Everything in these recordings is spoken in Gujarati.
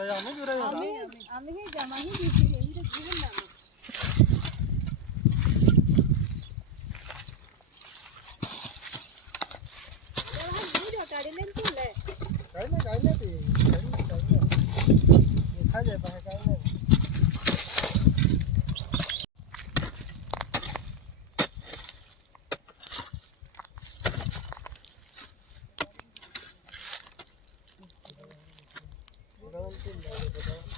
ayağına göre yola. કાઈ ના કાઈ નથી કાઈ ના કાઈ ના દેખાય જાય પાસે કાઈ ને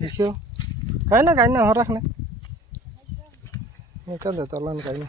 દેખ્યો કાઈ ને કાઈ ને હો રાખ ને નીકળ દે તલાન કાઈ ને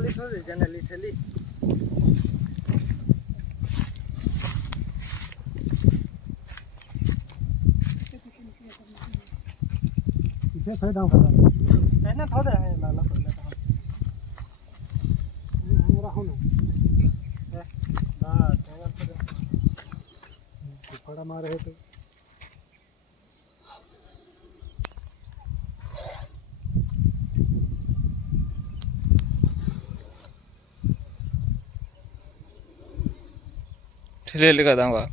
લીધો છે જેને લીધે લી છે થોડે દામ ખાતા એને થોડે હે લાલા પર લેતા હું રાખું ને? બસ ટેંગલ પર ફડા મારે હે તો. थोड़े फड़ा मारे है तो ठेले का दांगा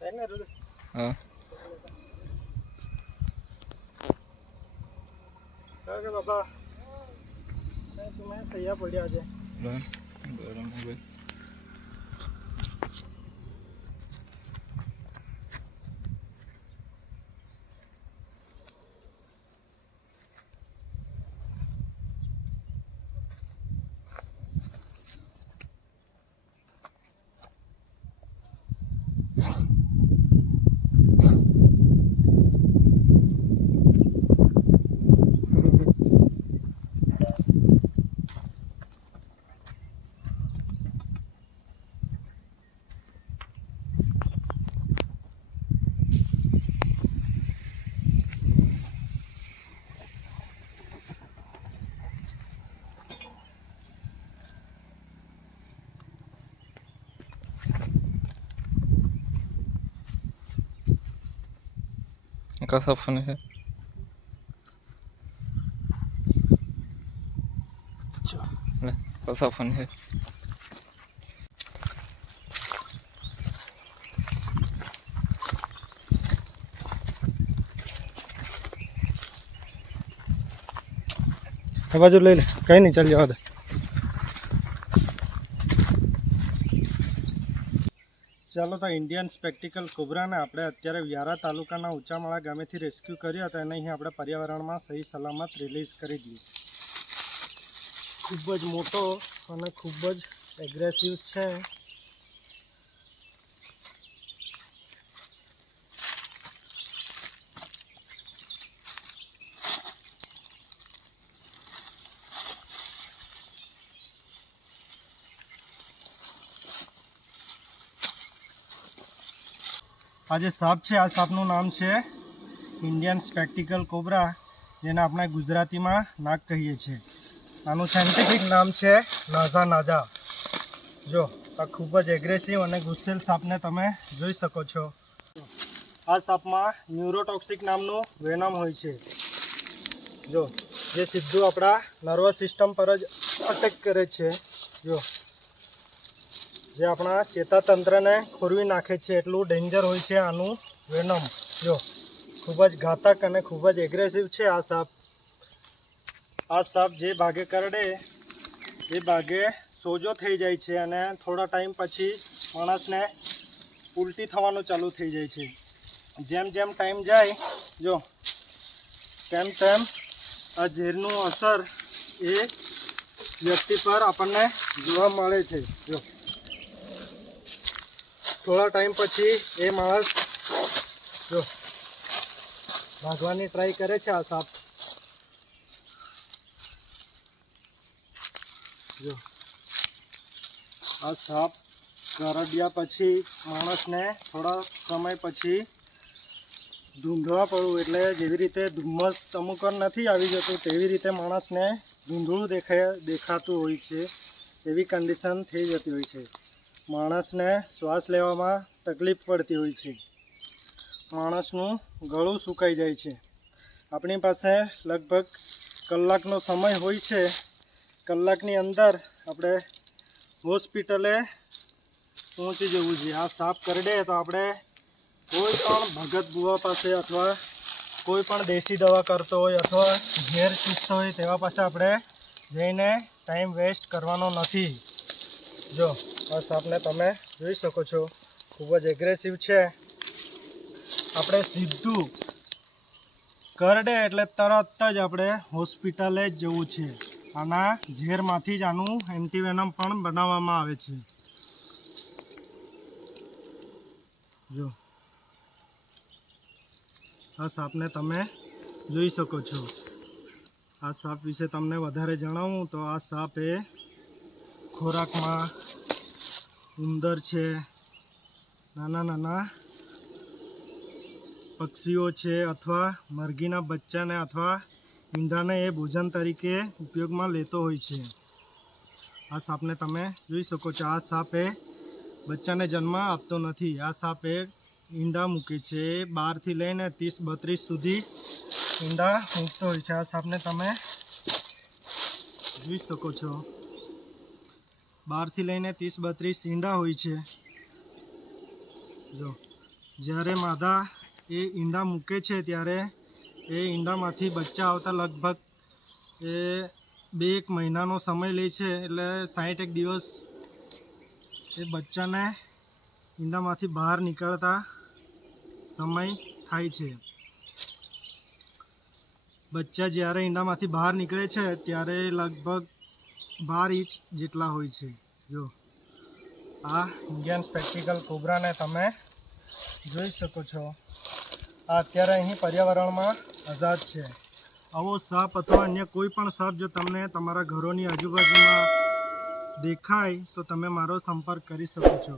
कहना रुक हाँ કે બાપા કઈ તમે સૈયા પડ્યા છે ગરમ हो Yeah. का सपन है। का सपन है। बाजू ले ले कहीं नहीं चल जाओ ચાલો તો ઇન્ડિયન સ્પેક્ટિકલ કોબરાને આપણે અત્યારે વ્યારા તાલુકાના ઉંચામાળા ગામેથી રેસ્ક્યુ કર્યો હતો. અને અહીં આપણે પર્યાવરણમાં સહી સલામત રિલીઝ કરી દીધી. ખૂબ જ મોટો અને ખૂબ જ એગ્રેસિવ છે. આ જે સાપ છે, આ સાપનું નામ છે ઇન્ડિયન સ્પેક્ટિકલ કોબરા જેને આપણે ગુજરાતીમાં નાગ કહીએ છીએ. આનું સાયન્ટિફિક નામ છે નાઝા નાઝા. જો, આ ખૂબ જ એગ્રેસિવ અને ગુસ્સેલ સાપને તમે જોઈ શકો છો. આ સાપમાં ન્યુરોટોક્સિક નામનું વેનમ હોય છે. જો, જે સીધું આપણા નર્વસ સિસ્ટમ પર જ અટેક કરે છે. જો જે આપણા ચેતાતંત્રને ખોરવી નાખે છે, એટલું ડેન્જર હોય છે આનું વેનમ જો, ખૂબ જ ઘાતક અને ખૂબ જ એગ્રેસિવ છે આ સાપ. આ સાપ જે ભાગે કરડે, એ ભાગે સોજો થઈ જાય છે અને થોડા ટાઈમ પછી માણસને ઉલટી થવાનું ચાલુ થઈ જાય છે. જેમ જેમ ટાઈમ જાય, જો, તેમ તેમ આ ઝેરનું અસર એ વ્યક્તિ પર આપણને જોવા મળે છે. જો થોડા ટાઈમ પછી એ માણસ જો ભાગવાની ટ્રાય કરે છે આ સાપ. જો, આ સાપ કરડ્યા પછી માણસને થોડા સમય પછી ધૂંધવા પડવું એટલે જેવી રીતે ધુમ્મસ અમુક નથી આવી જતું, તેવી રીતે માણસને ધૂંધળું દેખાય, દેખાતું હોય છે, એવી કન્ડિશન થઈ જતી હોય છે. માણસને શ્વાસ લેવામાં તકલીફ પડતી હોય છે. માણસનું ગળું સુકાઈ જાય છે. આપણી પાસે લગભગ કલાકનો સમય હોય છે. કલાકની અંદર આપણે હોસ્પિટલે પહોંચી જવું જોઈએ આ સાપ કરડે તો આપણે કોઈ પણ ભગત બુવા પાસે અથવા કોઈ પણ દેશી દવા કરતો હોય અથવા ઘેર ચૂસતો હોય તેવા પાસે આપણે જઈને ટાઈમ વેસ્ટ કરવાનો નથી. જો આ સાપને તમે જોઈ શકો છો. ખૂબ જ એગ્રેસિવ છે. આપણે સીધું કરડે એટલે તરત જ આપણે હોસ્પિટલે જ જવું છે. આના ઝેરમાંથી જ આનું એન્ટીવેનમ પણ બનાવવામાં આવે છે. જો. આ સાપને તમે જોઈ શકો છો. આ સાપ વિશે તમને વધારે જણાવું તો આ સાપ એ ખોરાકમાં ઉંદર છે. નાના નાના પક્ષીઓ છે અથવા મરઘીના બચ્ચાને અથવા ઈંડાને એ ભોજન તરીકે ઉપયોગમાં લેતો હોય છે. આ સાપને તમે જોઈ શકો છો. આ સાપ એ બચ્ચાને જન્મ આપતો નથી. આ સાપ ઈંડા મૂકે છે. એ બારથી લઈને ત્રીસ બત્રીસ સુધી ઈંડા મૂકતો હોય છે. આ સાપને તમે જોઈ શકો છો. બારથી લઈને ત્રીસ બત્રીસ ઈંડા હોય છે. જો, જ્યારે માદા એ ઈંડા મૂકે છે ત્યારે એ ઈંડામાંથી બચ્ચા આવતા લગભગ એ બે એક મહિનાનો સમય લે છે, એટલે સાઠ એક દિવસ એ બચ્ચાને ઈંડામાંથી બહાર નીકળતા સમય થાય છે. બચ્ચા જ્યારે ઈંડામાંથી બહાર નીકળે છે, ત્યારે લગભગ બાર ઇંચ જેટલા હોય છે. જો. આ ઇન્ડિયન સ્પેક્ટિકલ કોબરાને તમે જોઈ શકો છો. આ અત્યારે અહીં પર્યાવરણમાં આઝાદ છે. આવો સાપ અથવા અન્ય કોઈ પણ સાપ જો તમને તમારા ઘરોની આજુબાજુમાં દેખાય તો તમે મારો સંપર્ક કરી શકો છો.